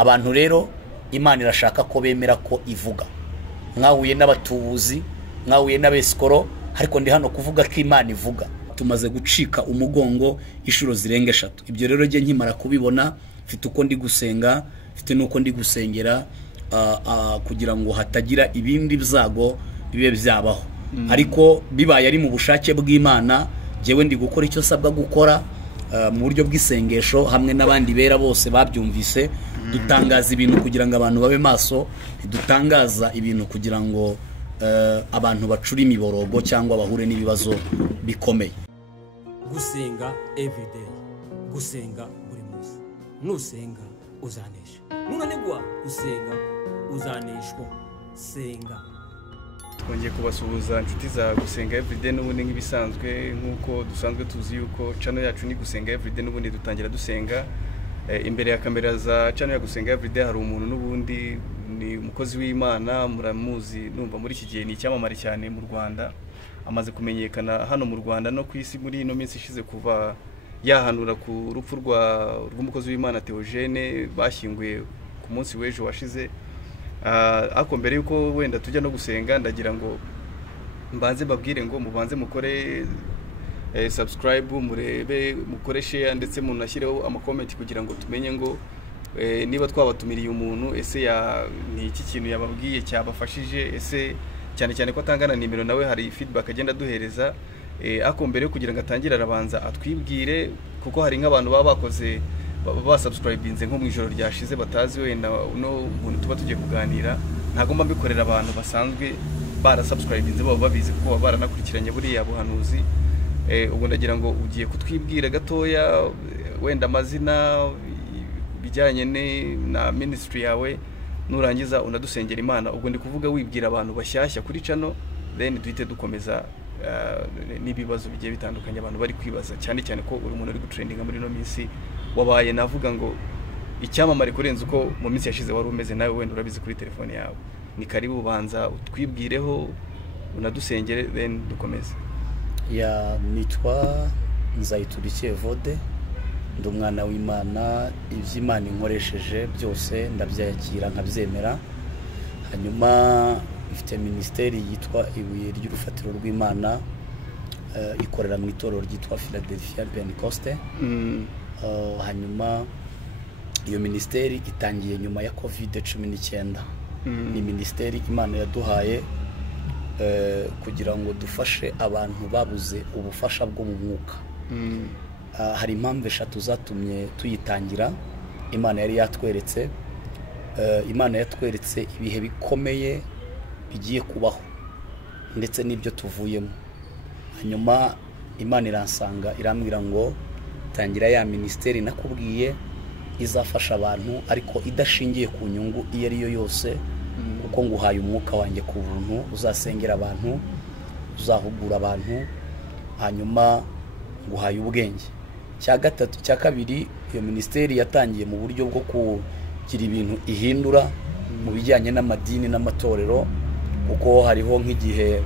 abantu rero Imana irashaka ko bemera ko ivuga. Mwahuye n'abatubuzi, mwahuye n'abesikoro, ariko ndi hano kuvuga ko Imana ivuga. Tumaze gucika umugongo inshuro zirenga 3. Ibyo rero je nkimara kubibona, mfite uko ndi gusenga, mfite nuko ndi gusengera kugira ngo hatagira ibindi byago bibe byabaho. Ariko bibaye ari mu bushake bw'Imana, jewe ndi gukora icyo sabwa gukora mu buryo bw'isengesho hamwe n'abandi bera bose babyumvise. Dutangaza ibintu kugira ngo abantu babe maso, dutangaza ibintu kugira ngo abantu bacura imiborogo cyangwa bahure n'ibibazo bikomeye. Gusenga everyday, gusenga buri munsi. Nusenga uzanesha, nunanigwa gusenga uzaneshwa. Senga. Twongeye kubasuhuza inshuti za Gusenga everyday n'ubundi nk'ibisanzwe, nk'uko dusanzwe tuzi yuko channel yacu ni Gusenga everyday, n'ubundi dutangira dusenga. Imbere ya kamera za channel ya Gusenga everyday hari umuntu n'ubundi ni umukozi w'Imana, muramuzi, numva muri iki gihe ni icyamamare cyane mu Rwanda, amaze kumenyekana hano mu Rwanda no kwisi muri ino minsi ishize kuva yahanura ku rupfu rw'umukozi w'Imana Theogene bashyinguye ku munsi w'ejo washize. Ako mbere yuko wenda tujya no gusenga, ndagira ngo mbanze babwire ngo mubanze mukore subscribe, murebe, mukore share, ndetse munashyireho amakomenti kugira ngo tumenye ngo niba twabatumiriye umuntu ese ni iki kintu yababwiye cyabafashije, ese cyane cyane ko atangana nimero nawe hari feedback agenda duhereza. Ako mbere yo kugira ngo atangire arabanza atwibwire, kuko hari nk'abantu baba bakoze basubscribinze nko mu ijoro ryashize batazi wenda no umuntu tuba tugiye kuganira. Ntago mba mbikorera abantu basanzwe barasubscribinze baba babizi kuko baranakurikiranye buriya buhanuzi. Ubu ndagira ngo ugiye kutwibwira gatoya wenda amazina, bijyanye na ministry yawe, nurangiza unadusengera Imana. Ubwo ndi kuvuga wibwira abantu bashyashya kuri channel, then duhite dukomeza n'ibibazo bigiye bitandukanye abantu bari kwibaza, cyane cyane ko uri umuntu uri gutrendinga muri no minsi, wabaye navuga ngo icyamamare kurenza uko mu minsi yashize wari umeze nawe wenda urabizi kuri telefone yawe. Ni karibu ubanza utwibwireho unadusengere then dukomeze. Nitwa Mwishira Hejuru, ndi umwana w'Imana. Iby'Imana inkoresheje byose ndabyakira nkabyemera. Hanyuma ifite ministeri yitwa Ibuye ry'urufatiro rw'Imana, ikorera mu itorero ryitwa Philadelphia Pentecoste. Hanyuma iyo ministeri itangiye nyuma ya COVID-19. Ni ministeri Imana yaduhaye kugira ngo dufashe abantu babuze ubufasha bwo mu mwuka. Hari impamvu 3 zatumye tuyitangira. Imana yari yatweretse, Imana yatweretse ibihe bikomeye bigiye kubaho ndetse n'ibyo tuvuyemo. Hanyuma Imana iransanga irambwira ngo tangira ya ministeri nakubwiye, izafasha abantu ariko idashingiye ku nyungu iyo ari yo yose, kuko nguhaye umwuka wanjye ku buntu, uzasengera abantu, uzahugura abantu, hanyuma nguhaye ubwenge. Cya kabiri, iyo ministeri yatangiye mu buryo bwo kugira ibintu ihindura mu bijyanye n'amadini n'amatorero, kuko hariho nk'igihe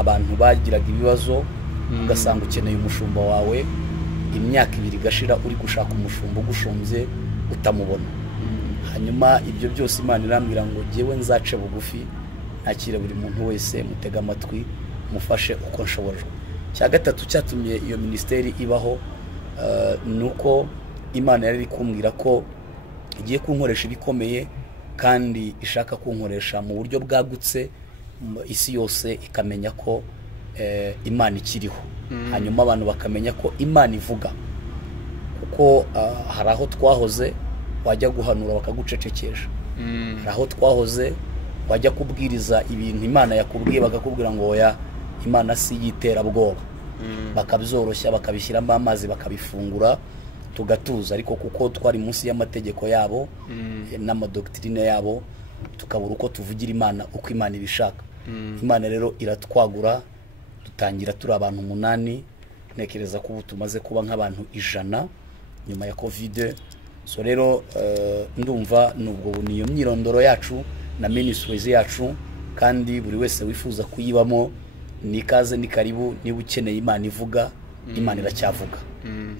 abantu bagiraga ibibazo, ugasanga ukeneye umushumba wawe, imyaka 2 gashira uri gushaka umushumba ugushumbye utamubona. Hanyuma ibyo byose Imana irambwira ngo jewe nzace bugufi, nakire buri muntu wese, mutega amatwi, mufashe uko nshobojwe. Cya gatatu cyatumye iyo ministeri ibaho, nuko Imana yari kumbwira ko igiye kunkoresha ibikomeye kandi ishaka kunkoresha mu buryo bwagutse, isi yose ikamenya ko Imana ikiriho. Hanyuma abantu bakamenya ko Imana ivuga, kuko hari aho twahoze wajya guhanura bakagucecekesha, hari aho twahoze wajya kubwiriza ibintu Imana yakubwiye bakakubwira ngo oya, Imana si yitera bwoba, bakabyoroshya bakabishyiramo amazi bakabifungura tugatuza. Ariko kuko twari munsi y'amategeko yabo n'amadoktrine yabo, tukabura uko tuvugira Imana uko Imana ibishaka. Imana rero iratwagura, dutangira turi abantu 8. Nekereza ko ubu tumaze kuba nk'abantu 100 nyuma ya COVID. So rero ndumva nubwo niyo myirondoro yacu na ministries yacu, kandi buri wese wifuza kuyibamo nikaze ni karibu. Niba ukeneye Imana ivuga, Imana iracyavuga.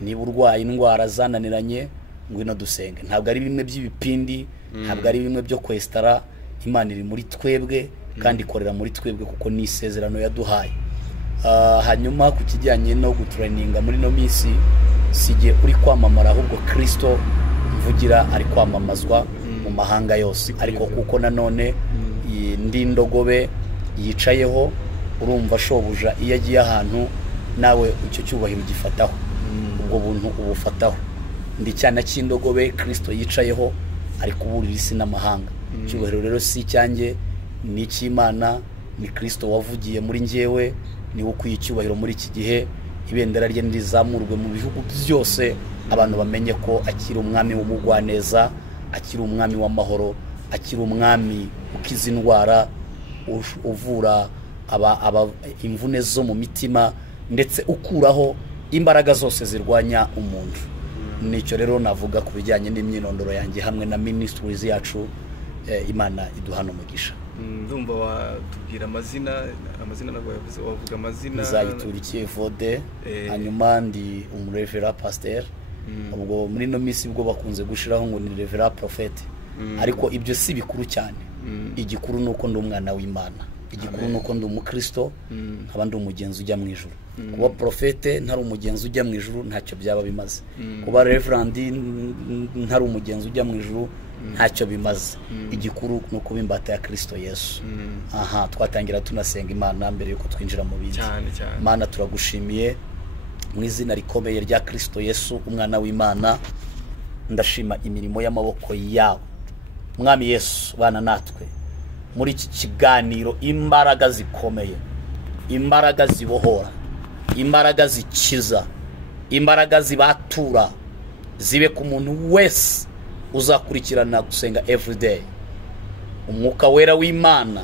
Niba urwaye indwara zananiranye ngwino dusenge. Ntabwo ari bimwe by'ibipindi, ntabwo ari bimwe byo kwestara. Imana iri muri twebwe kandi ikorera muri twebwe kuko ni isezerano yaduhaye. Hanyuma ku kijyanye no gutraininga muri no minsi, sije uri kwamamara, ahubwo Kristo mvugira ari kwamamazwa mu mahanga yose. Ariko kuko nanone ndi ndogobe yicayeho, urumva shobuja iyo agiye ahantu nawe icyo cyubahiro gifataho, ubwo buntu ubufataho. Ndi cyana cy'indogobe Kristo yicayeho ari kuburira isi n'amahanga. Cyubahiro rero si cyanjye, ni cy'Imana, ni Kristo wavugiye muri njyewe, ni ukwiye icyubahiro muri iki gihe. Ibendera rye nrizamurwe mu bihugu byose, abantu bamenye ko akiri umwami w'umugwaneza, akiri umwami w'amahoro, akiri umwami ukiza indwara, uvura imvune zo mu mitima, ndetse ukuraho imbaraga zose zirwanya umuntu. Nicyo rero navuga ku bijyanye n'imyirondoro yanjye hamwe na ministries yacu. Imana iduhana umugisha. Ndumva watubwira amazina nabwo yavuze, wavuga amazina. Nzayiturikiye Vode, hanyuma ndi umurevera pasteur. Ubwo muri no minsi bwo bakunze gushiraho ngo ni revera prophete, ariko ibyo si bikuru cyane. Igikuru nuko ndi umwana w'Imana, igikuru nuko ndi umukristo, nkaba ndi umugenzi ujya mu ijuru. Kuba prophete ntari umugenzi ujya mu ijuru ntacyo byaba bimaze. Kuba reverend ntari umugenzi ujya mu ijuru ntacyo bimaze. Igikuru nuko bimbata ya Kristo Yesu. Twatangira tunasenga Imana mbere yuko twinjira mu bindi. Imana turagushimiye mu izina rikomeye rya Kristo Yesu, umwana w'Imana. Ndashima imirimo y'amaboko yawe Mwami Yesu, bana natwe muri iki kiganiro. Imbaraga zikomeye, imbaraga zibohora, imbaraga zikiza, imbaraga zibatura, zibe ku muntu wese uzakurikirana Gusenga everyday. Umwuka wera w'Imana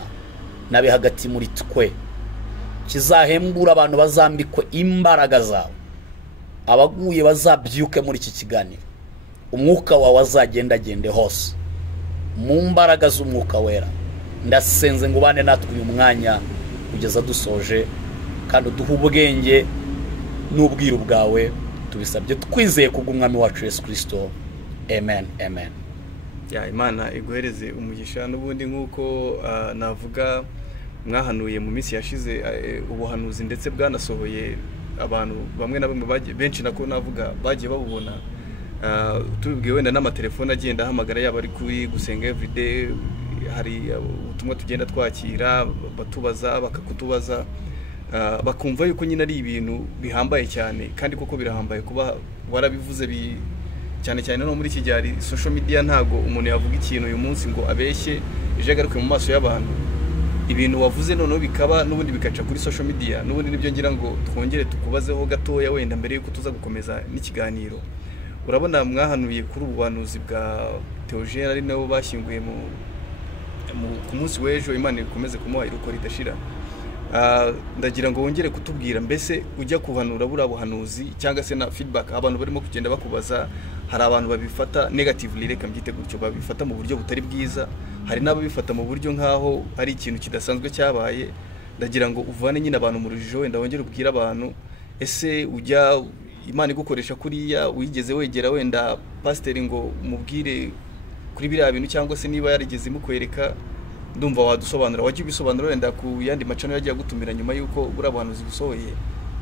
nabe hagati muri twe, kizahembura abantu bazambikwe imbaraga zawe. Abaguye bazabyuke muri iki kiganiro, umwuka wawe azagendagende hose mu mbaraga z'umwuka wera. Ndasenze ngo bane natwe uyu mwanya kugeza dusoje, kandi uduhe ubwenge n'ubwiru bwawe. Tubisabye twizeye kubw'umwami wacu Yesu Kristo. Amen, amen. Imana iguhereze umugisha. N'ubundi nk'uko navuga mwahanuye mu minsi yashize, ubuhanuzi ndetse bwanasohoye, abantu bamwe na bamwe benshi nako navuga bagiye babubona. Tubibwiye wenda n'amatelefone agenda ahamagara yaba ari kuri Gusenga everyday, hari ubutumwa tugenda twakira, batubaza bakakutubaza, bakumva yuko nyine ari ibintu bihambaye cyane. Kandi koko birahambaye kuba warabivuze, cyane cyane no muri iki gihe social media. Ntago umuntu yavuga ikintu uyu munsi ngo abeshye ejo agaruke mu maso y'abantu. Ibintu wavuze noneho bikaba n'ubundi bikaca kuri social media. N'ubundi nibyo ngira ngo twongere tukubazeho gatoya wenda mbere yuko tuza gukomeza n'ikiganiro. Urabona mwahanuye kuri ubuhanuzi bwa Theogene, ari nabo bashyinguye ku munsi w'ejo. Imana ikomeze kumuha iruko ridashira. Ndagira ngo wongere kutubwira, mbese ujya kuhanura buriya buhanuzi cyangwa se na feedback abantu barimo kugenda bakubaza. Hari abantu babifata negatively, reka mbyite gutyo, babifata mu buryo butari bwiza. Hari n'ababifata mu buryo nkaho ari ikintu kidasanzwe cyabaye. Ndagira ngo uvane nyine abantu mu rujijo, wenda wongere ubwira abantu, ese ujya Imana igukoresha kuriya, wigeze wegera wenda pasiteri ngo mubwire kuri biriya bintu, cyangwa se niba yarigeze imukwereka? Ndumva wadusobanura, wajya ubisobanura wenda ku yandi macano yagiye gutumira nyuma yuko buriya buhanuzi busohoye.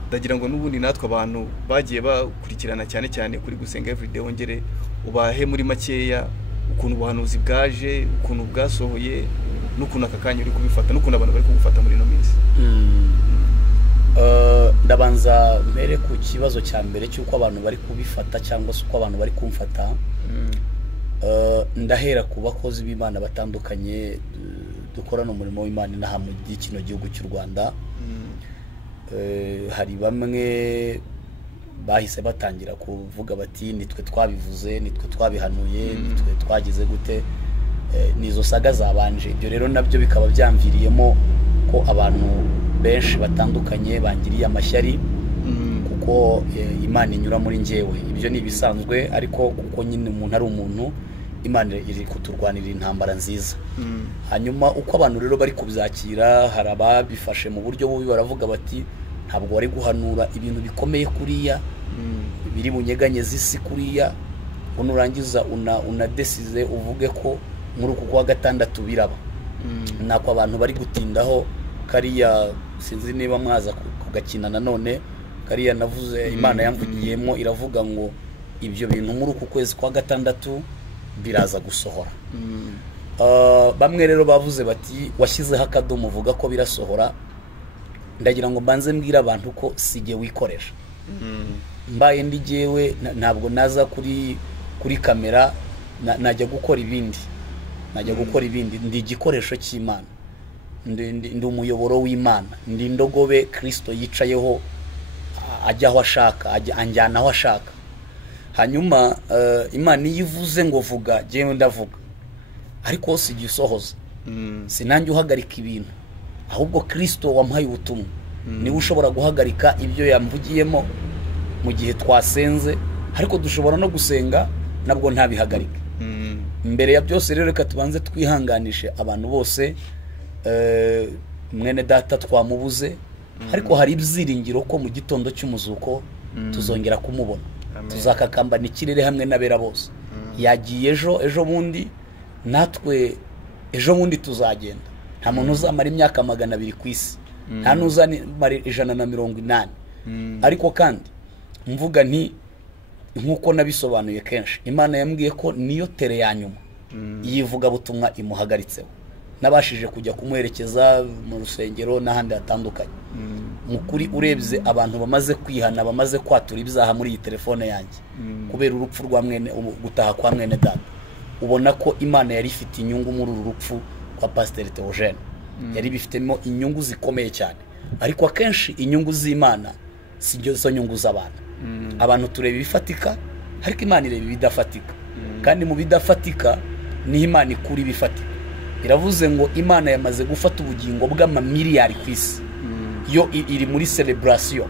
Ndagira ngo n'ubundi natwe abantu bagiye bakurikirana cyane cyane kuri Gusenga everyday, wongere ubahe muri makeya ukuntu ubuhanuzi bwaje, ukuntu bwasohoye, n'ukuntu aka kanya uri kubifata, n'ukuntu abantu bari kubufata muri no minsi. Ndabanza mbere ku kibazo cya mbere cy'uko abantu bari kubifata cyangwa se uko abantu bari kumfata. Ndahera ku bakozi b'Imana batandukanye dukorana umurimo w'Imana inaha mu kino gihugu cy'u Rwanda. Hari bamwe bahise batangira kuvuga bati nitwe twabivuze, nitwe twabihanuye, nitwe twagize gute. Nizo saga zabanje. Ibyo rero nabyo bikaba byamviriyemo ko abantu benshi batandukanye bangiriye amashyari, kuko Imana inyura muri njyewe. Ibyo ni ibisanzwe, ariko kuko nyine umuntu ari umuntu, Imana iri kuturwanira intambara nziza. Hanyuma uko abantu rero bari kubyakira, hari ababifashe mu buryo bubi, baravuga bati ntabwo wari guhanura ibintu bikomeye kuriya, biri bunyeganye z'isi kuriya, nurangiza unadesize uvuge ko muri uku kwa gatandatu biraba. Nako abantu bari gutindaho kariya sinzi niba mwaza kugakina nanone kariya navuze Imana yamvugiyemo iravuga ngo ibyo bintu muri uku kwezi kwa gatandatu biraza gusohora. Bamwe rero bavuze bati washyizeho akadomo uvuga ko birasohora, ndagira ngo mbanze mbwira abantu ko sijye wikoresha. Mbaye ndi jewe ntabwo naza kuri kamera najya gukora ibindi. Ndi igikoresho cy'Imana, ndi umuyoboro w'Imana, ndi indogobe Kristo yicayeho ajya aho ashaka, anjyana aho ashaka. Hanyuma Imana yivuze ngo vuga jewe ndavuga, ariko sijye usohoza. Sinanjye uhagarika ibintu, ahubwo Kristo wampaye ubutumwa niwe ushobora guhagarika ibyo yamvugiyemo mu gihe twasenze, ariko dushobora no gusenga nabwo ntabihagarike. Mbere ya byose rero reka tubanze twihanganishe abantu bose, mwene data twamubuze, ariko hari ibyiringiro ko mu gitondo cy'umuzuko tuzongera kumubona. Tuzakakambana ikirere hamwe n'abera bose. Yagiye ejo bundi, natwe ejo bundi tuzagenda. Nta muntu uzamara imyaka 200 ku isi, nta n'uzamara 180. Ariko kandi mvuga nti nkuko nabisobanuye kenshi, Imana yambwiye ko niyo tere ya nyuma yivuga butumwa imuhagaritseho. Nabashije kujya kumuherekeza mu rusengero n'ahandi hatandukanye. Mukuri urebye abantu bamaze kwihana, bamaze kwatura ibyaha muri iyi telefone yanjye kubera urupfu rwa gutaha kwa mwene data, ubona ko Imana yari ifite inyungu muri uru rupfu kwa Pasteur Theogene. Yari bifitemo inyungu zikomeye cyane, ariko akenshi inyungu z'Imana sijyo zo nyungu z'abantu. Abantu tureba ibifatika, ariko Imana ireba ibidafatika, kandi mu bidafatika ni Imana ikuri bifatika. Iravuze ngo Imana yamaze gufata ubugingo bw'amamiliyari ku isi, yo iri muri celebration.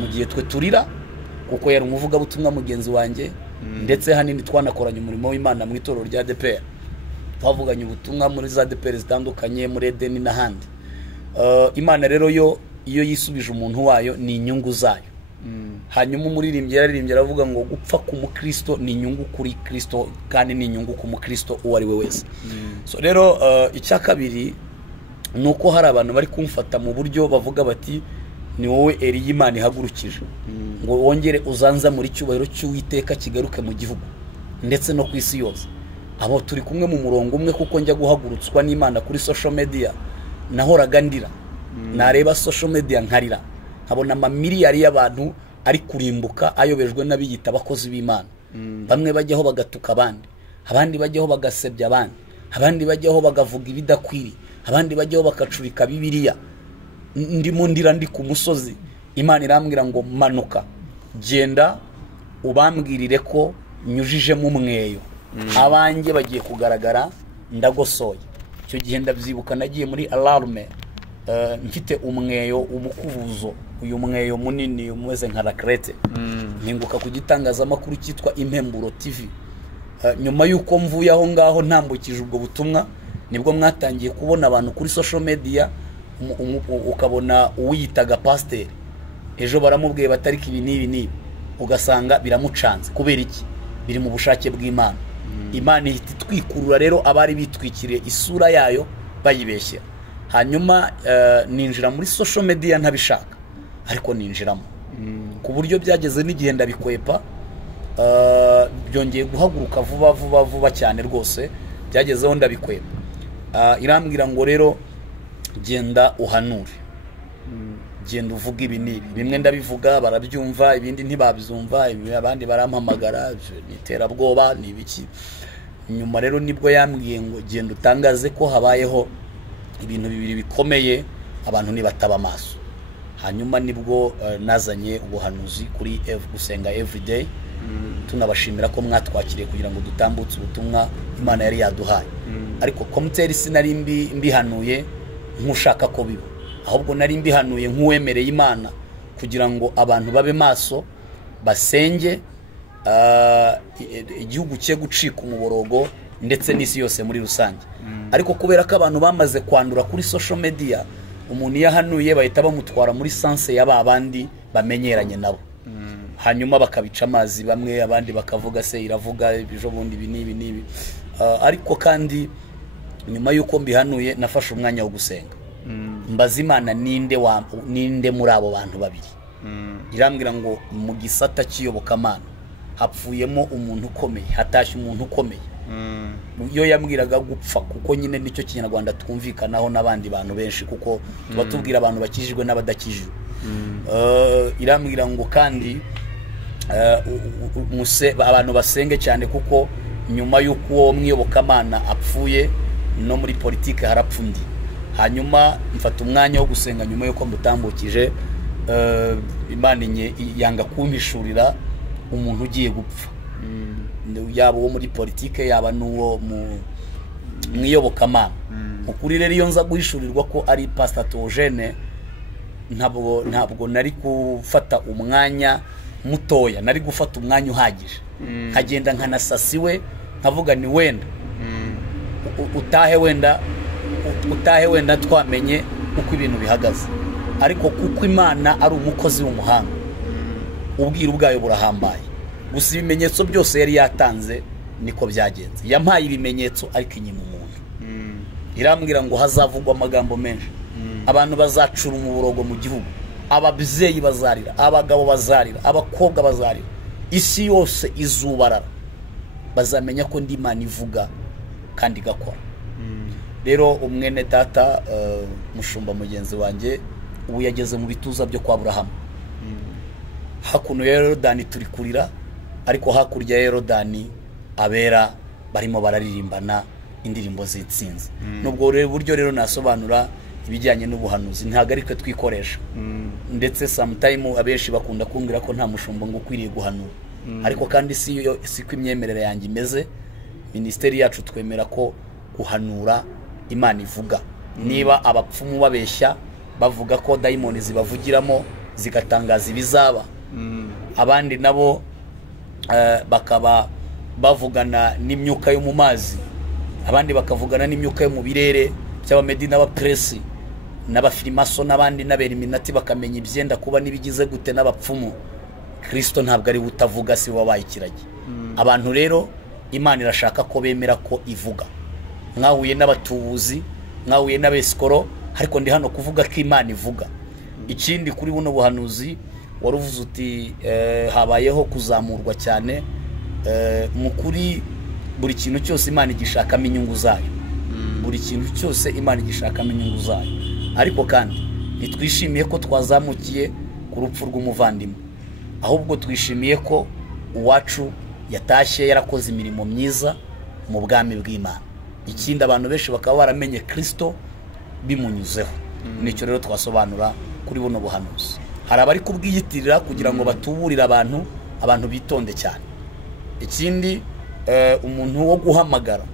Mu gihe twe turira kuko yari umuvuga butumwa mugenzi wanjye, ndetse hanini twanakoranye umurimo w'Imana mu itorero rya ADPR, twavuganye ubutumwa muri za ADPR zitandukanye, muri Edeni n'ahandi. Imana rero iyo yisubije umuntu wayo ni inyungu zayo. Hanyuma umuririmbyi yaririmbye aravuga ngo gupfa ku mukristo ni inyungu kuri Kristo, kandi ni inyungu ku mukristo uwo ari we wese. So rero icya kabiri nuko hari abantu bari kumfata mu buryo bavuga bati ni wowe eri y'Imana ihagurukije ngo wongere uzanza muri cyubahiro cy'Uwiteka kigaruke mu gihugu ndetse no ku isi yose. Abo turi kumwe mu murongo umwe, kuko njya guhagurutswa n'Imana kuri social media nahoraga ndira. Nareba social media nkarira, nkabona amamiliyari y'abantu ari kurimbuka ayobejwe n'abiyita abakozi b'Imana. Bamwe bajyaho bagatuka abandi bajyaho bagasebya abandi bajyaho bagavuga ibidakwiri, abandi bajyaho bakacurika Bibiliya. Ndimo ndira ndi ku musozi, Imana irambwira ngo manuka, genda ubambwirire ko nyujijemo umweyo, abanjye bagiye kugaragara ndagosoye. Icyo gihe ndabyibuka nagiye muri alarme, mfite umweyo umukubuzo, uyu mweyo munini umeze nka rakrete. Ntinguka ku gitangazamakuru cyitwa Impemburo TV. Nyuma yuko mvuye aho ngaho ntambukije ubwo butumwa, nibwo mwatangiye kubona abantu kuri social media, ukabona uwiyitaga pasteur ejo baramubwiye batariki ibi n'ibi, ugasanga biramucanze. Kubera iki? Biri mu bushake bw'Imana. Imana ihita twikurura rero abari bitwikiriye isura yayo bayibeshya. Hanyuma ninjira muri social media ntabishaka, ariko ninjiramo ku buryo byageze n'igihe ndabikwepa. Byongeye guhaguruka vuba cyane rwose, byagezeho ndabikwepa. Irambwira ngo rero genda uhanure, genda uvuga ibi n'ibi. Bimwe ndabivuga barabyumva, ibindi ntibabyumva, abandi barampamagara niterabwoba n'ibiki. Nyuma rero nibwo yambwiye ngo genda utangaze ko habayeho ibintu bibiri bikomeye, abantu nibataba amaso. Hanyuma nibwo nazanye ubuhanuzi kuri Gusenga Everyday. Tunabashimira ko mwatwakiriye kugira ngo dutambutse ubutumwa Imana yari yaduhaye. Ariko komuteri sinari mbihanuye nk'ushaka ko biba, ahubwo nari mbihanuye nk'uwemereye Imana kugira ngo abantu babe maso, basenge, igihugu cye gucika umuborogo ndetse n'isi yose muri rusange. Ariko kubera ko abantu bamaze kwandura kuri social media, umuntu yahanuye bahita bamutwara muri sanse y'ababandi bamenyeranye nabo. hanyuma bakabica amazi bamwe abandi bakavuga se iravuga ejo bundi ibi n'ibi ariko kandi nyuma y'uko mbihanuye nafashe umwanya wo gusenga mbaza Imana ninde muri abo bantu babiri irambwira ngo mu gisata cy'iyobokamana hapfuyemo umuntu ukomeye hatashye umuntu ukomeye yo yambwiraga gupfa kuko nyine nicyo kinyarwanda twumvikanaho n'abandi bantu benshi kuko tuba tubwira abantu bakijijwe n'abadakijijwe irambwira ngo kandi abantu basenge cyane kuko nyuma y'uko uwo mwiyobokamana apfuye no muri politike harapfundi hanyuma mfata umwanya wo gusenga nyuma y'uko mbutambukije Imana yanga kumpishurira umuntu ugiye gupfa yaba uwo muri politike yaba n'uwo mwiyobokamana ukuri rero iyo nza guhishurirwa ko ari Pastor Theogene ntabwo nari gufata umwanya mutoya nari gufata umwanya uhagije nkagenda nkanasasiwe nkavuga ni wenda utahe wenda twamenye uko ibintu bihagaze ariko kuko Imana ari umukozi w'umuhanga ubwira ubwayo burahambaye gusa ibimenyetso byose yari yatanze niko byagenze yampaye ibimenyetso ariko inyuma umuntu irambwira ngo hazavugwa amagambo menshi abantu bazacura umuburogo mu gihugu ababyeyi bazarira abagabo bazarira abakobwa bazarira isi yose izubarara bazamenya ko ndi Imana ivuga kandi gakora rero umwene data mushumba mugenzi wanjye ubu yageze mu bituza byo kwa Abrahamu hakuno ya Yorodani turi kurira ariko hakurya ya Yorodani abera barimo bararirimbana indirimbo z'itsinzi nubwo buryo rero nasobanura ibijyanye n'ubuhanuzi ntago ariko twikoresha ndetse sometime abenshi bakunda kumbwira ko nta mushumba ngo ukwiriye guhanura ariko kandi siko imyemerere yanjye imeze ministeri yacu twemera ko guhanura Imana ivuga niba abapfumu babeshya bavuga ko daimoni zibavugiramo zigatangaza ibizaba abandi nabo bakaba bavugana n'imyuka yo mu mazi abandi bakavugana n'imyuka yo mu birere by'abamedi n'abapresi n'abafirimaso n'abandi n'aberiminati bakamenya ibyenda kuba nibigize gute n'abapfumu Kristo ntabwo ari utavuga si wabaye ikiragi abantu rero Imana irashaka ko bemera ko ivuga mwahuye n'abatubuzi mwahuye n'abesikoro ariko ndi hano kuvuga ko Imana ivuga ikindi kuri buno buhanuzi waruvuze uti habayeho kuzamurwa cyane mukuri buri kintu cyose Imana igishakamo inyungu zayo buri kintu cyose Imana igishakamo inyungu zayo ariko kandi nitwishimiye ko twazamukiye ku rupfu rw'umuvandimwe ahubwo twishimiye ko uwacu yatashye yarakoze imirimo myiza mu bwami bw'Imana ikindi abantu benshi bakaba baramenye Kristo bimunyuzeho nicyo rero twasobanura kuri buno buhanuzi hari abari kubwiyitirira kugira ngo batuburire abantu bitonde cyane ikindi umuntu wo guhamagara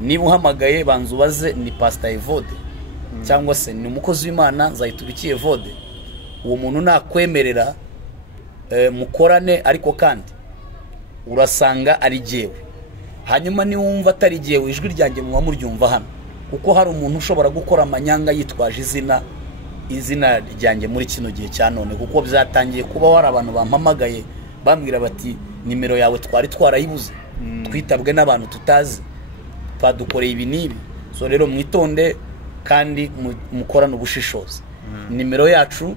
niba uhamagaye banza ubaze ni Pastor Evode cyangwa se ni umukozi w'Imana Nzayitubikiye Evode uwo muntu nakwemerera mukorane ariko kandi urasanga ari jewe hanyuma ni wumva atari jewe ijwi ryanjye muba muryumva hano kuko hari umuntu ushobora gukora amanyanga yitwaje izina ryanjye muri kino gihe cya none kuko byatangiye kuba hari abantu bampamagaye bambwira bati nimero yawe twari twarayibuze twitabwe n'abantu tutazi twadukoreye ibi n'ibi so rero mwitonde kandi mukorane ubushishozi nimero yacu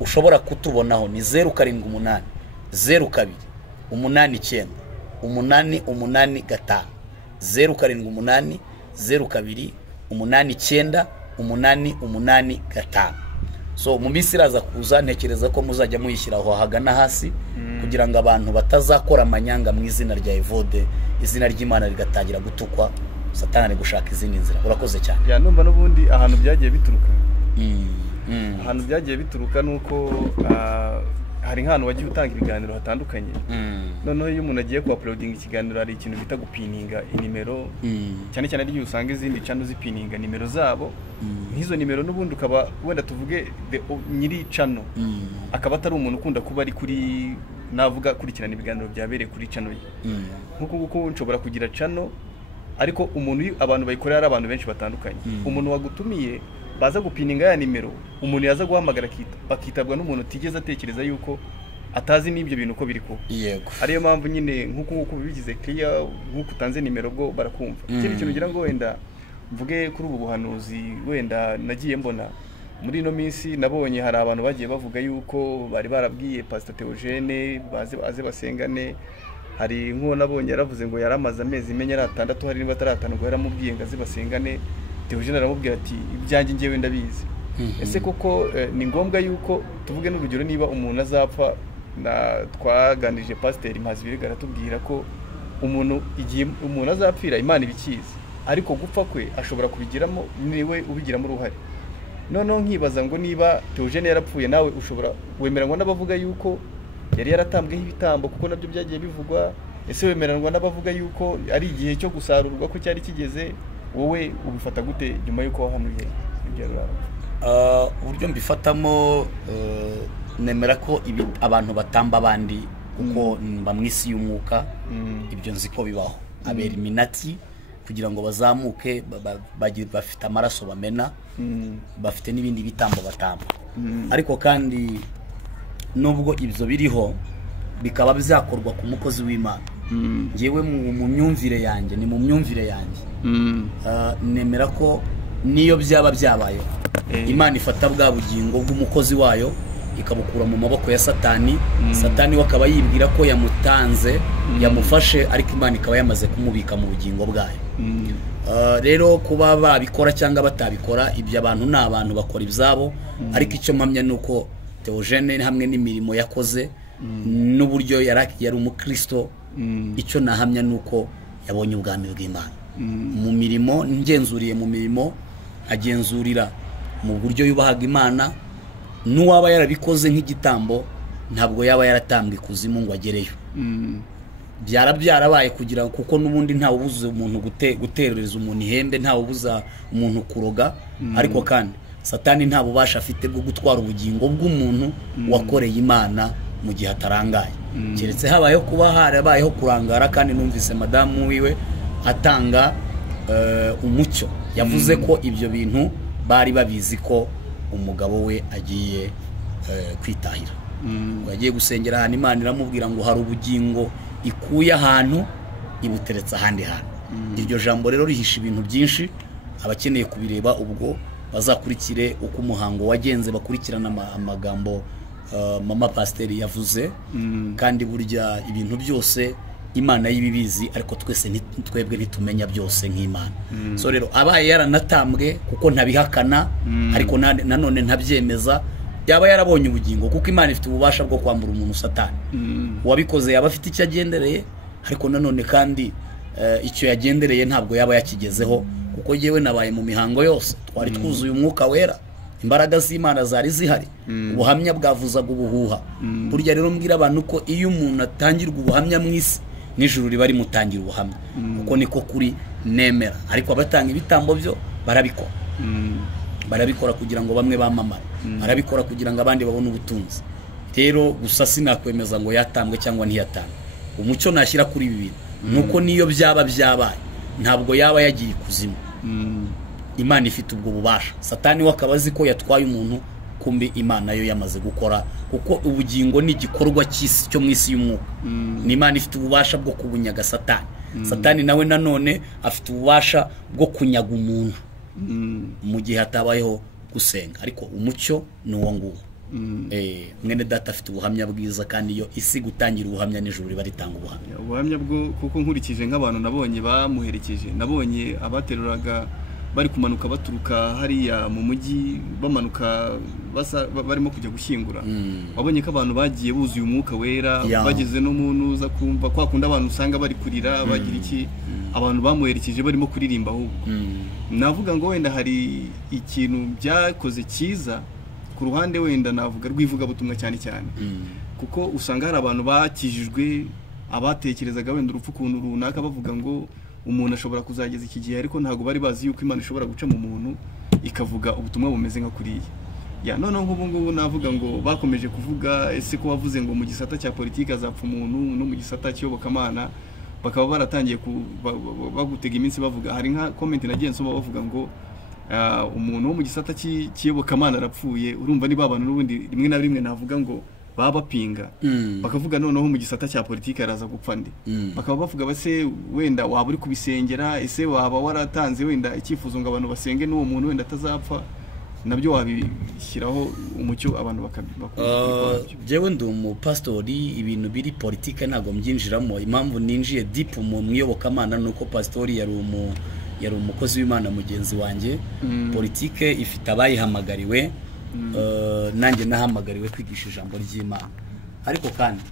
ushobora kutubonaho ni 078 02 89 885 078 02 89 885 so mu minsi iraza kuza ntekereza ko muzajya muyishyiraho hagana hasi kugira ngo abantu batazakora amanyanga mu izina rya Evode izina ry'Imana rigatangira gutukwa Satani gushaka izindi nzira urakoze cyane ya numva n'ubundi ahantu byagiye bituruka ahantu byagiye bituruka nuko hari nk'ahantu wagiye utanga ibiganiro hatandukanye noneho iyo umuntu agiye ku-uploading ikiganiro hari ikintu bita gupininga inimero cyane cyane iyo usanga izindi channel zipininga nimero zabo nk'izo nimero n'ubundi ukaba wenda tuvuge nyiri channel akaba atari umuntu ukunda kuba ari kuri navuga kurikirana ibiganiro byabereye kuri channel ye nkuko nshobora kugira channel ariko umuntu abantu bayikorera ari abantu benshi batandukanye umuntu wagutumiye baza gupininga ya nimero umuntu yaza guhamagara bakitabwa n'umuntu utigeze atekereza yuko atazi n'ibyo bintu uko biri kuba. Yego. Ariyo mpamvu nyine nk'uko bigize clear nk'uko utanze nimero bwo barakumva. Ikindi kintu ngira ngo wenda mvuge kuri ubu buhanuzi wenda nagiye mbona muri ino minsi nabonye hari abantu bagiye bavuga yuko bari barabwiye Pastor Theogene baze basengane. Hari nk'uwo nabonye yaravuze ngo yaramaze amezi menye ari 6 hari niba ataratanu ngo yaramubwiye ngo azibasengane. Theogene aramubwira ati ibyanjye ngewe ndabizi. Ese koko ni ngombwa yuko tuvuge n'urugero niba umuntu azapfa na twaganije Pastor Mpazibirega aratubwira ko umuntu igihe umuntu azapfira Imana ibikizi ariko gupfa kwe ashobora kubigiramo niwe ubigiramo uruhare. Noneho nkibaza ngo niba Theogene yarapfuye nawe ushobora wemeranwa n'abavuga yuko yari yaratambweho ibitambo kuko nabyo byagiye bivugwa. Ese wemeranwa n'abavuga yuko ari igihe cyo gusarurwa ko cyari kigeze, wowe ubifata gute nyuma yuko wahanuye ibyo rwabo? Uburyo mbifatamo nemera ko abantu batamba abandi kuko bamwisi y'umwuka ibyo nzi ko bibaho. Abera iminati kugira ngo bazamuke bafite amaraso bamena, bafite n'ibindi bitambo batamba. Ariko kandi nubwo ibyo biriho bikaba byakorwa ku mukozi w'Imana, ngewe mu myumvire yanjye ni mu myumvire yanjye nemera ko niyo byaba byabaye Imana ifata bwa bugingo bw'umukozi wayo ikabukura mu maboko ya Satani. Satani wakaba yibwira ko yamutanze yamufashe, ariko Imana ikaba yamaze kumubika mu bugingo bwayo. Rero kuba babikora cyangwa batabikora ibyo abantu n'abantu bakora ibyabo, ariko icyo mpamya nuko Theogene hamwe n'imirimo yakoze n'uburyo yari umukristo, icyo nahamya nuko yabonye ubwami bw'Imana mu mirimo. Ngenzuriye mu mirimo agenzurira mu buryo yubahaga Imana. N'uwaba yarabikoze nk'igitambo ntabwo yaba yaratambwe kuzimu ngo agereyo. Byarabaye kugira kuko n'ubundi ntawe ubuze umuntu guterereza umuntu ihembe, ntawe ubuza umuntu kuroga. Ariko kandi Satani nta bubasha afite bwo gutwara ubugingo bw'umuntu wakoreye Imana mu gihe atarangaye. Keretse habayeho kuba harabayeho kurangara. Kandi numvise madamu wiwe atanga umucyo, yavuze ko ibyo bintu bari babizi ko umugabo we agiye kwitahira. Yagiye gusengera ahantu Imana iramubwira ngo hari ubugingo ikuye ahantu ibuteretse ahandi hantu. Iryo jambo rero rihisha ibintu byinshi. Abakeneye kubireba ubwo bazakurikire uko umuhango wagenze, bakurikirana amagambo mama Pastor yavuze. Kandi burya ibintu byose Imana yibibizi, ariko twese twebwe ntitumenya byose nk'Imana. So rero abaye yaranatambwe kuko ntabihakana, ariko nanone ntabyemeza, yaba yarabonye ubugingo kuko Imana ifite ububasha bwo kwambura umuntu Satani. Uwabikoze yaba afite icyo agendereye, ariko nanone kandi icyo yagendereye ntabwo yaba yakigezeho, kuko yewe nabaye mu mihango yose twari twuzuye umwuka wera, imbaraga z'Imana zari zihari, ubuhamya bwavuzaga ubuhuha. Burya rero mbwira abantu ko iyo umuntu atangirwa ubuhamya mu isi, n'ijuru riba rimutangira ubuhamya. Kuko niko kuri nemera. Ariko abatanga ibitambo byo barabikora kugira ngo bamwe bamamare, barabikora kugira ngo abandi babone ubutunzi. Rero gusa sinakwemeza ngo yatambwe cyangwa ntiyatambwe. Umucyo nashyira kuri ibi bintu nuko niyo byaba byabaye ntabwo yaba yagiye kuzimu. Imana ifite ubwo bubasha. Satani wakabazi ko yatwaye umuntu, kumbi Imana yo yamaze gukora, kuko ubugingo ni igikorwa cy'isi cyo mu isi y'umwuka. Ni Imana ifite ububasha bwo kubunyaga Satani. Satani nawe nanone afite ububasha bwo kunyaga umuntu mu gihe hatabayeho gusenga. Ariko umucyo ni uwo nguwo. Mwene data afite ubuhamya bwiza, kandi iyo isi gutangira ubuhamya n'ijuru riba ritanga ubuhamya. Ubuhamya bwo kuko nkurikije nk'abantu nabonye bamuherekeje, nabonye abateruraga bari kumanuka baturuka hariya mu mujyi bamanuka barimo kujya gushyingura. Wabonye ko abantu bagiye buzuye umwuka wera, bageze no muntu uza kumva kwa kunda abantu usanga bari kurira bagira iki, abantu bamuherekeje barimo kuririmba. Ahubwo navuga ngo wenda hari ikintu byakoze cyiza ku ruhande wenda navuga rwivuga butumwa cyane cyane, kuko usanga hari abantu bakijijwe abatekerezaga wenda urupfu kuntu runaka, bavuga ngo umuntu ashobora kuzageza iki gihe, ariko ntago bari bazi yuko Imana ishobora guca mu muntu ikavuga ubutumwa bumeze nka kuriya. None nk'ubu ngubu navuga ngo bakomeje kuvuga, ese ko wavuze ngo mu gisata cya politiki azapfa umuntu, no mu gisata cy'yobokamana bakaba baratangiye bagutega iminsi bavuga. Hari nka comment nagiye nsoma bavuga ngo umuntu wo mu gisata cy'yobokamana arapfuye. Urumva niba abantu n'ubundi rimwe na rimwe navuga ngo baba bapinga bakavuga noneho mu gisata cya politiki araza gupfa ndi bakaba bavuga base wenda waba uri kubisengera ese waba waratanze wenda icyifuzo ngo abantu basenge n'uwo muntu wenda atazapfa nabyo wabishyiraho umucyo abantu bakabikora. Jewe ndi umupastori ibintu biri politike ntago mbyinjiramo. Impamvu ninjiye deep mu mwiyobokamana nuko pastori yari umukozi w'Imana mugenzi wanjye. Politike ifite abayihamagariwe nanjye nahamagariwe kwigisha ijambo ry'Imana. Ariko kandi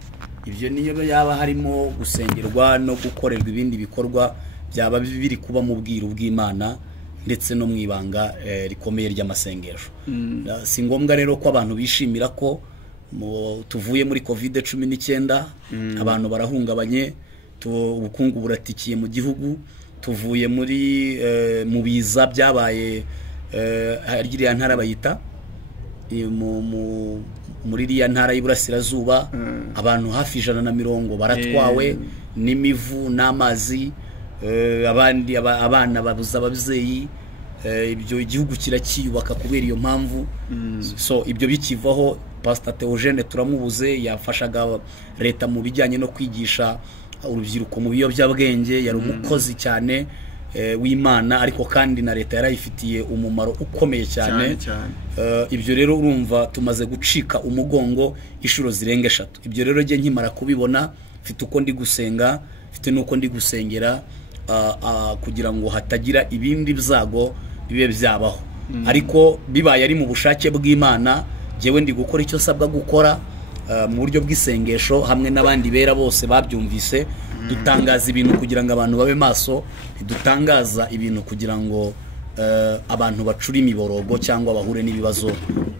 ibyo niyo yaba harimo gusengerwa no gukorerwa ibindi bikorwa byaba biri kuba mu bwiru bw'Imana ndetse no mwibanga rikomeye ry'amasengesho. Si ngombwa rero ko abantu bishimira ko tuvuye muri COVID-19 abantu barahungabanye, ubukungu buratikiye mu gihugu, tuvuye muri mu biza byabaye harya ntara bayita muri riya ntara y'Iburasirazuba abantu hafi 150 baratwawe n'imivu n'amazi, abandi abana babuza ababyeyi, ibyo igihugu kirakiyubaka kubera iyo mpamvu. So ibyo bikivaho Pastor Theogene turamubuze, yafashaga leta mu bijyanye no kwigisha urubyiruko mu biyobyabwenge, yari umukozi cyane w'Imana, ariko kandi na leta yarayifitiye umumaro ukomeye cyane. Ibyo rero urumva tumaze gucika umugongo inshuro zirenga 3. Ibyo rero je nkimara kubibona mfite uko ndi gusenga, mfite nuko ndi gusengera kugira ngo hatagira ibindi byago bibe byabaho. Ariko bibaye ari mu bushake bw'Imana, jewe ndi gukora icyo sabwa gukora mu buryo bw'isengesho hamwe n'abandi bera bose babyumvise. Dutangaza ibintu kugira ngo abantu babe maso, dutangaza ibintu kugira ngo abantu bacura imiborogo cyangwa bahure n'ibibazo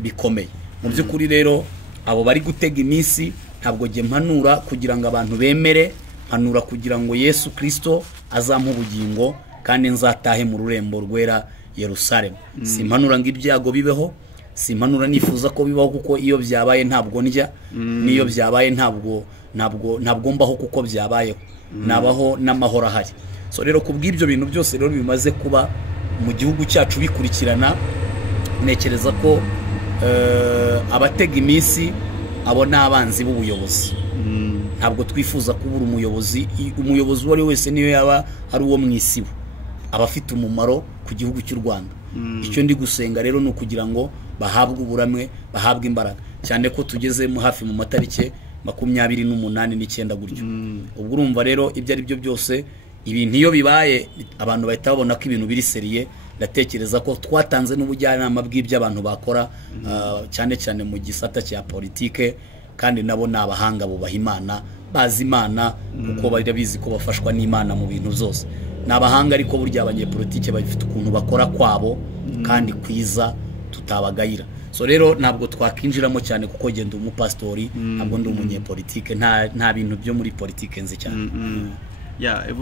bikomeye. Mu by'ukuri rero abo bari gutega iminsi ntabwo je mpanura kugira ngo abantu bemere, mpanura kugira ngo Yesu Kristo azampa ubugingo kandi nzatahe mu rurembo rwera Yerusalemu. Simpanura ngo ibyago bibeho, simpanura nifuza ko bibaho kuko iyo byabaye ntabwo ndya, niyo byabaye ntabwo mbaho kuko byabayeho, nabaho n'amahoro ahari. So rero kubw'ibyo bintu byose rero bimaze kuba mu gihugu cyacu bikurikirana, nekereza ko abatega iminsi abo n'abanzi b'ubuyobozi. Ntabwo twifuza kubura umuyobozi uwo ari wese niyo yaba ari uwo mwisibo, abafite umumaro ku gihugu cy'u Rwanda. Icyo ndi gusenga rero no kugira ngo bahabwe uburamwe, bahabwe imbaraga, cyane ko tugeze mu hafi mu matarike 28 gutyo. Ubwo urumva rero ibyo ari byo byose ibintu iyo bibaye abantu bahita babona ko ibintu biri seriye. Ndatekereza ko twatanze n'ubujyanama bw'ibyo abantu bakora cyane cyane mu gisata cya politike, kandi nabo nabahanga bubaha Imana, bazi Imana kuko bari bizi ko bafashwa n'Imana mu bintu byose. Nabahanga ariko burya abanyepolitike bafite ukuntu bakora kwabo kandi kwiza tutabagayira. So rero ntabwo twakinjiramo cyane kuko genda umupastori, ntabwo ndi umunyepolitike, nta bintu byo muri politike nzi cyane.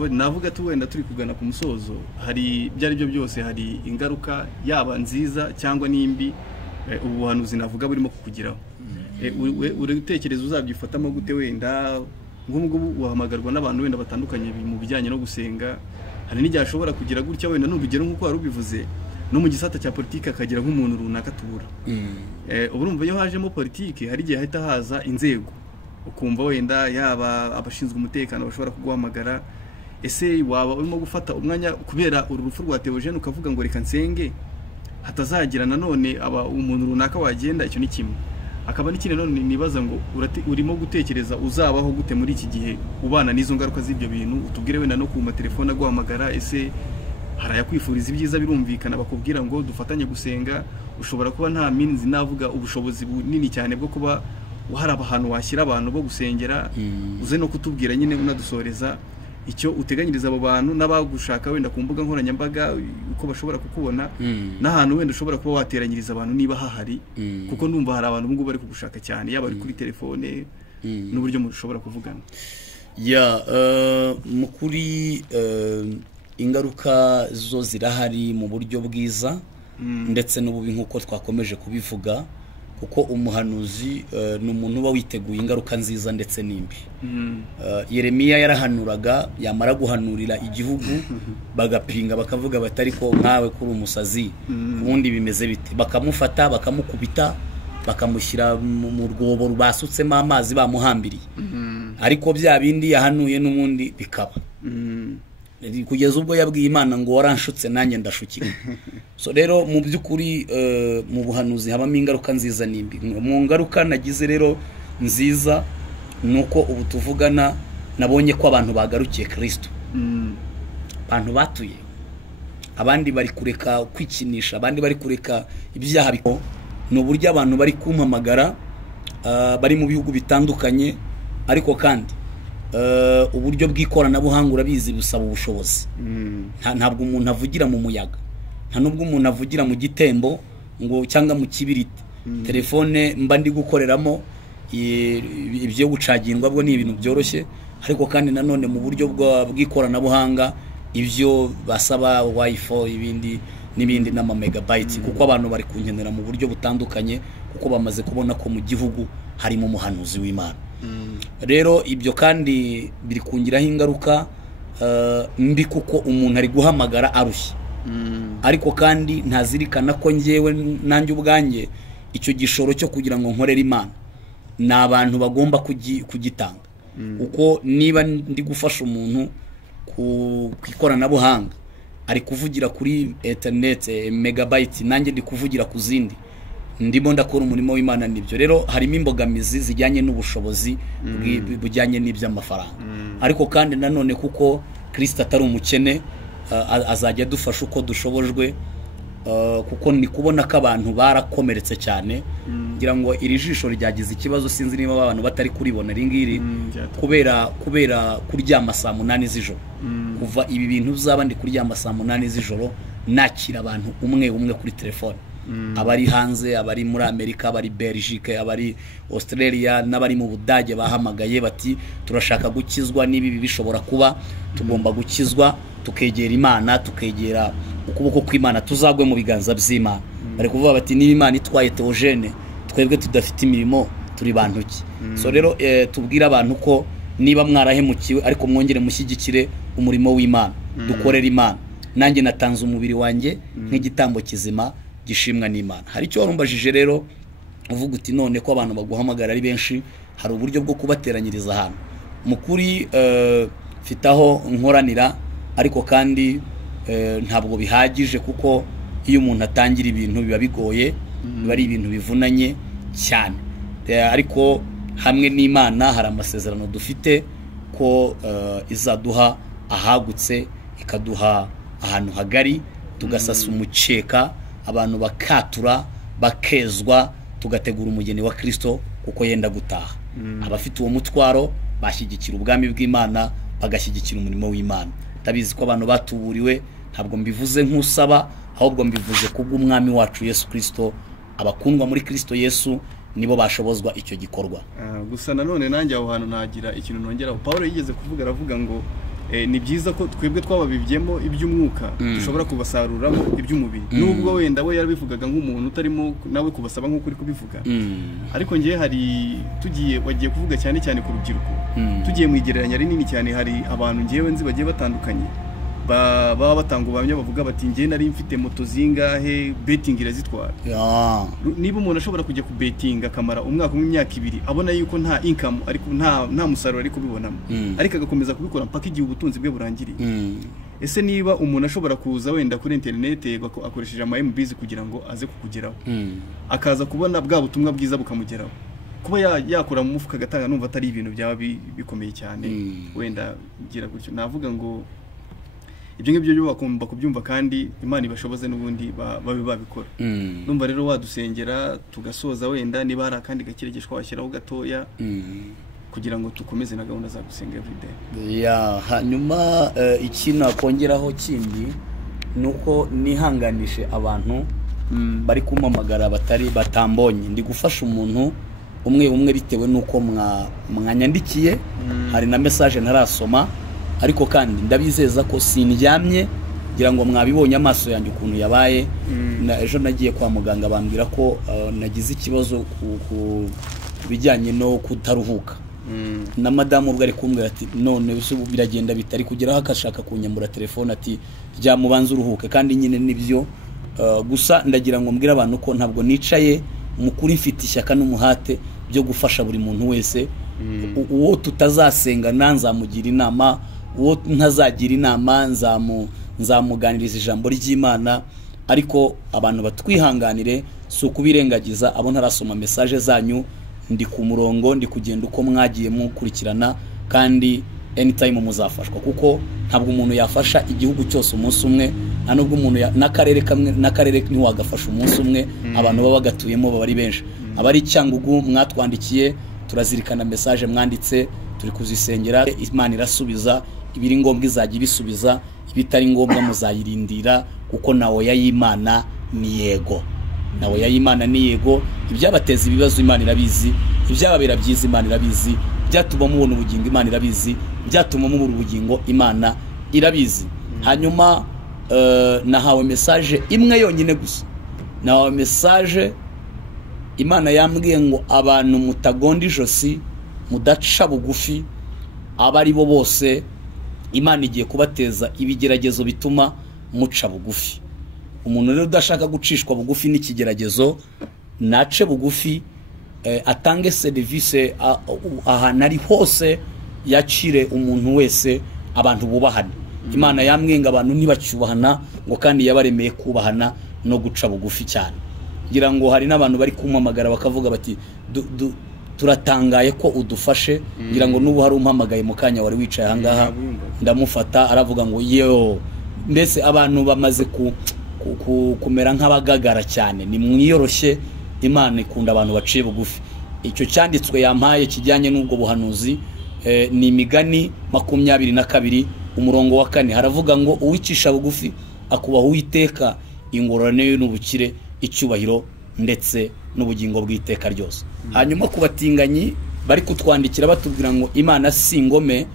Navuga wenda turi kugana ku musozo, hari byari byo byose, hari ingaruka yaba nziza cyangwa nimbi ubuhanuzi navuga burimo kukugiraho. Uritekereza uzabyifatamo gute? Wenda ngubwo uhamagarwa n'abantu wenda batandukanye mu bijyanye no gusenga, hari n'igihe ashobora kugira gutya wenda n'urugero nk'uko wari ubivuze no mu gisata cya politike akagira nk'umuntu runaka tubura. Urumva iyo hajemo politike hari igihe hahita haza inzego, ukumva wenda yaba abashinzwe umutekano bashobora kuguhamagara, ese waba urimo gufata umwanya kubera urupfu rwa Theogene ukavuga ngo reka nsenge hatazagira nanone umuntu runaka wagenda? Icyo ni kimwe. Akaba n'ikindi none nibaza ngo urimo gutekereza uzabaho gute muri iki gihe ubana n'izo ngaruka z'ibyo bintu? Utubwire wenda no ku telefone aguhamagara, ese harayakwifuriza ibyiza birumvikana bakubwira ngo dufatanye gusenga, ushobora kuba nta minzi navuga ubushobozi bunini cyane bwo kuba hari ahantu washyira abantu bo gusengera. Uze no kutubwira nyine unadusoreza icyo uteganyiriza abo bantu n'abagushaka wenda ku mbuga nkoranyambaga uko bashobora kukubona, n'ahantu wenda ushobora kuba wateranyiriza abantu niba hahari, kuko ndumva hari abantu ngo bari kugushaka cyane, yaba ari kuri telefone n'uburyo mushobora kuvugana. Mukuri ingaruka zo zirahari mu buryo bwiza ndetse n'ububi nk'uko twakomeje kubivuga, kuko umuhanuzi ni umuntu uba witeguye ingaruka nziza ndetse n'imbi. Yeremiya yarahanuraga, yamara guhanurira igihugu bagapinga bakavuga batari ko nkawe kuri umusazi, ubundi bimeze bite, bakamufata bakamukubita bakamushyira mu rwobo rubasutsemo amazi bamuhambiriye ariko bya bindi yahanuye n'ubundi bikaba kugeza ubwo yabwiye Imana ngo waranshutse nanjye ndashukira. So rero mu by'ukuri mu buhanuzi habamo ingaruka nziza n'imbi. Mu ngaruka nagize rero nziza nuko ubu tuvugana nabonye ko abantu bagarukiye Kristo, abantu batuye, abandi bari kureka kwikinisha, abandi bari kureka ibyaha biko. N'uburyo abantu bari kumpamagara bari mu bihugu bitandukanye, ariko kandi uburyo bw'ikoranabuhanga urabizi busaba ubushobozi. Ntabwo umuntu avugira mu muyaga, nta nubwo umuntu avugira mu gitembo ngo cyangwa mu kibiriti. Telefone mba ndi gukoreramo ibyo gucagingwa bwo ni ibintu byoroshye, ariko kandi nanone mu buryo bw'ikoranabuhanga ibyo basaba wifi ibindi n'ibindi n'ama megabytes, kuko abantu bari kunkenera mu buryo butandukanye, kuko bamaze kubona ko mu gihugu harimo umuhanuzi w'Imana. Rero ibyo kandi biri kungiraho ingaruka mbi, kuko umuntu ari guhamagara arushye, ariko kandi ntazirikana ko njyewe nanjye ubwanjye icyo gishoro cyo kugira ngo nkorere Imana ni abantu bagomba kugitanga. Uko niba ndi gufasha umuntu ku ikoranabuhanga ari kuvugira kuri internet megabyte, nanjye ndi kuvugira ku zindi, ndimo ndakora umurimo w'Imana. Nibyo rero harimo imbogamizi zijyanye n'ubushobozi bujyanye n'iby'amafaranga, ariko kandi nanone kuko Kristo atari umukene azajya dufasha uko dushobojwe, kuko ni kubona ko abantu barakomeretse cyane. Ngira ngo iri jisho ryagize ikibazo, sinzi niba abantu batari kuribona ringiri, kubera kuryama saa 8 z'ijoro. Kuva ibi bintu bizaba ndi kuryama saa 8 z'ijoro, nakira abantu umwe kuri telefone, abari hanze, abari muri Amerika, abari Belgique, abari Australia, n'abari mu Budage bahamagaye bati turashaka gukizwa, nibi bishobora kuba, tugomba gukizwa, tukegera Imana, tukegera ukuboko kw'Imana, tuzagwe mu biganza by'Imana. Bari kuvuga bati niba Imana itwaye Theogene, twebwe tudafite imirimo turi bantu ki? So rero tubwira abantu ko niba mwarahemukiwe, ariko mwongere mushyigikire umurimo w'Imana, dukorera Imana. Nanjye natanze umubiri wanjye nk'igitambo kizima gishimwa n'Imana. Hari icyo warumbajije rero uvuga uti none ko abantu baguhamagara ari benshi, hari uburyo bwo kubateranyiriza ahantu. Mukuri fitaho nkoranira, ariko kandi ntabwo bihagije, kuko iyo umuntu atangira ibintu biba bigoye, biba ari ibintu bivunanye cyane. Ariko hamwe n'Imana hari amasezerano dufite ko izaduha ahagutse, ikaduha ahantu hagari, tugasasa umuceka, abantu bakatura, bakezwa, tugategura umugeni wa Kristo kuko yenda gutaha. Abafite uwo mutwaro bashyigikira ubwami bw'Imana, bagashyigikira umurimo w'Imana. Tabizi ko abantu batuburiwe, ntabwo mbivuze nk'usaba, ahubwo mbivuze kubw'umwami wacu Yesu Kristo. Abakundwa muri Kristo Yesu nibo bashobozwa icyo gikorwa. Gusa nanone nanjye aho hantu nagira ikintu nongeraho. Paulo yigeze kuvuga, aravuga ngo ni byiza ko twebwe twababibyemo iby'umwuka dushobora kubasaruramo iby'umubiri. Nubwo wenda we yarabivugaga nk'umuntu utarimo nawe kubasaba nk'uko uri kubivuga, ariko ngiye hari wagiye kuvuga cyane cyane ku rubyiruko, tugiye mu igereranya rinini cyane. Hari abantu ngiyewe nzi bagiye batandukanye baba batanga ubuhamya, bavuga bati ngiye nari mfite moto zingahe, betting irazitwara. Niba umuntu ashobora kujya ku betting akamara umwaka n'imyaka 2 abona yuko nta income, ariko nta musaruro ari kubibonamo, ariko agakomeza kubikora mpaka igihe ubutunzi bwe burangiriye. Ese niba umuntu ashobora kuza wenda kuri internet akoresheje ama MBs kugira ngo aze kukugeraho, akaza kubona bwa butumwa bwiza bukamugeraho, kuba yakura mu mufuka agatanga, numva atari ibintu byaba bikomeye cyane. Wenda ngira gutyo navuga ngo ibyo ngibyo byo bakumva kubyumva, kandi Imana ibashoboze n'ubundi babikora. Numva rero wadusengera tugasoza, wenda niba hari akandi gakiregeshwa washyiraho gatoya kugira ngo tukomeze na gahunda za Gusenga everyday. Hanyuma ikintu nakongeraho kindi nuko nihanganishe abantu bari kumpamagara batambonye. Ndi gufasha umuntu umwe bitewe nuko mwanyandikiye, hari na message ntarasoma, ariko kandi ndabizeza ko sindyamye. Ngira ngo mwabibonye amaso yanjye ukuntu yabaye. Ejo nagiye kwa muganga bambwira ko nagize ikibazo ku bijyanye no kutaruhuka. Na madamu ubwo ari kumbwira ati none ubu biragenda bitari kugeraho, akashaka kunyambura telefone ati ryamubanza uruhuke. Kandi nyine nibyo, gusa ndagira ngo mbwira abantu ko ntabwo nicaye mukuri mfite ishyaka n'umuhate byo gufasha buri muntu wese. Uwo tutazasenga nzamugira inama, uwo ntazagira inama nzamuganiriza ijambo ry'Imana. Ariko abantu batwihanganire, si ukubirengagiza abo ntarasoma message zanyu, ndi ku murongo, ndi kugenda uko mwagiye mukurikirana, kandi anytime muzafashwa, kuko ntabwo umuntu yafasha igihugu cyose umunsi umwe, nubwo umuntu n'akarere kamwe n'akarere ntiwagafasha umunsi umwe. Abantu baba bagatuyemo baba ari benshi. Abari Cyangugu mwatwandikiye, turazirikana message mwanditse, turi kuzisengera. Imana irasubiza, ibiri ngombwa izajya ibisubiza, ibitari ngombwa muzayirindira, kuko nawe y'Imana ni yego. Nawe y'Imana ni yego. Ibyabateza ibibazo Imana irabizi, ibyababera byiza Imana irabizi, byatuma mubona ubugingo Imana irabizi, byatuma mubura ubugingo Imana irabizi. Hanyuma nahawe message imwe yonyine gusa. Nahawe message Imana yambwiye ngo abantu mutagonda ijosi, mudaca bugufi, abari bo bose Imana igiye kubateza ibigeragezo bituma muca bugufi. Umuntu rero udashaka gucishwa bugufi n'ikigeragezo, nace bugufi, atange service ahantu ari hose, yacire umuntu wese, abantu bubahane. Imana yamwenga abantu ntibacyubahana, ngo kandi yabaremeye kubahana no guca bugufi cyane. Ngira ngo hari n'abantu bari kumpamagara bakavuga bati turatangaye ko udufashe. Ngira ngo nubu hari umpamagaye mu kanya wari wicaye ahangaha, ndamufata aravuga ngo yo, mbese abantu bamaze kumera nk'abagagara cyane. Ni mwiyoroshye, Imana ikunda abantu baciye bugufi. Icyo cyanditswe yampaye kijyanye n'ubwo buhanuzi ni Imigani 22 umurongo wa 4, haravuga ngo uwicisha bugufi akubaha Uwiteka ingororano n'ubukire, icyubahiro ndetse n'ubugingo bw'iteka ryose. Hanyuma ku batinganyi bari kutwandikira batubwira ngo Imana si ingome,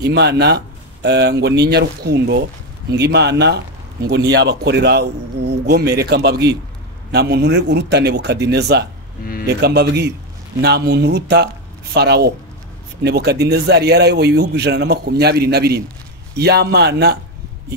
Imana ngo ni nyarukundo, ngo Imana ngo ntiyabakorera ubugome. Reka mbabwire, nta muntu uruta Nebukadinezari. Reka mbabwire, nta muntu uruta Farawo. Nebukadinezari yarayoboye ibihugu 127.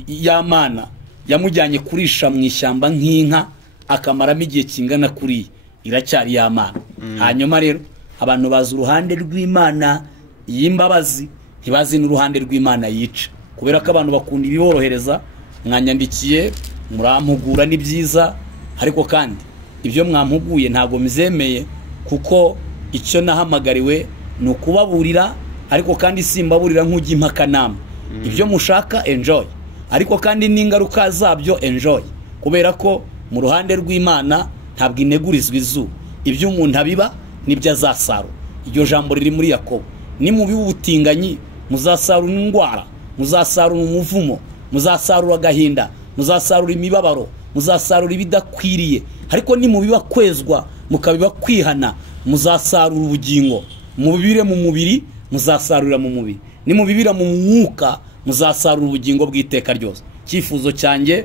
Yamana yamujyanye kurisha mu ishyamba nk'inka, akamaramo igihe kingana kuri, iracyari Yamana. Hanyuma rero abantu bazi uruhande rw'Imana y'imbabazi, ntibazi n'uruhande rw'Imana yica, kubera ko abantu bakunda ibiborohereza. Mwanyandikiye murampugura ni byiza, ariko kandi ibyo mwampuguye ntago mizemeye, kuko icyo nahamagariwe ni ukubaburira, ariko kandi simbaburira nk'ujya impaka nama. Ibyo mushaka enjoy, ariko kandi n'ingaruka zabyo enjoy, kubera ko mu ruhande rw'Imana ntabwo inegurizwa izuba. Ibyo umuntu abiba nibyo azasarura. Iryo jambo riri muri Yakobo. Ni mu bibutinganyi muzasarura indwara, muzasarura umuvumo, muzasarura agahinda, muzasarura imibabaro, muzasarura ibidakwiriye. Ariko ni mu biba kwezwa, mukabiba kwihana, muzasarura ubugingo. Mu bibire mu mubiri, muzasarura mu mubiri. Ni mu bibira mu mwuka, muzasarura ubugingo bw'iteka ryose. Cyifuzo cyanjye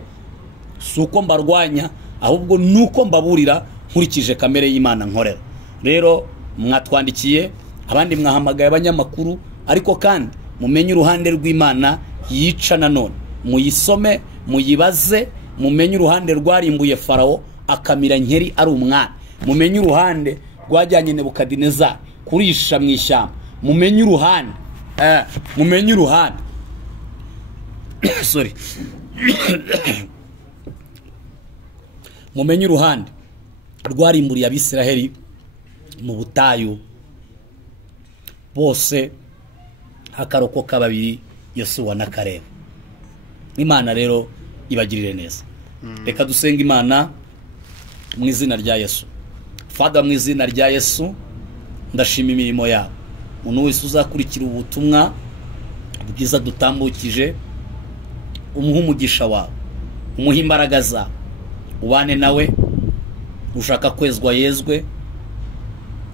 suko mbarwanya, ahubwo nuko mbaburira nkurikije kamere y'Imana nkorera. Rero mwatwandikiye, abandi mwahamagaye abanyamakuru, ariko kandi mumenye uruhande rw'Imana yica nanone. Muyisome, muyibaze, mumenye uruhande rwarimbuye Farawo akamira nkeri ari umwana. Mumenye uruhande rwajyanye Nebukadinezari kurisha mu ishyamba. Mumenye uruhande mumenye uruhande sorry mumenye uruhande rwarimburiye Abisiraheli mu butayu, bose hakarokoka babiri, Yosuwa na Kalebu. Imana rero ibagirire neza. Reka dusenga Imana mu izina rya Yesu. Father, mu izina rya Yesu ndashima imirimo yawe. Umuntu wese uzakurikira ubutumwa bwiza dutambukije, umuha umugisha wawe, umuha imbaraga zawe, ubane nawe. Ushaka kwezwa yezwe,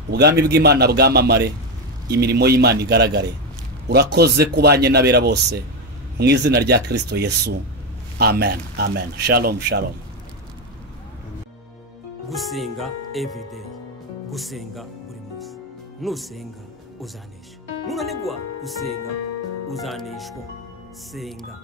ubwami bw'Imana bwamamare, imirimo y'Imana igaragare. Urakoze kubanye n'abera bose, mu izina rya Kristo Yesu. Amen, amen. Shalom, shalom. Gusenga everyday, gusenga buri munsi. Nusenga uzanesha. Nunanigwa gusenga uzaneshwa. Senga.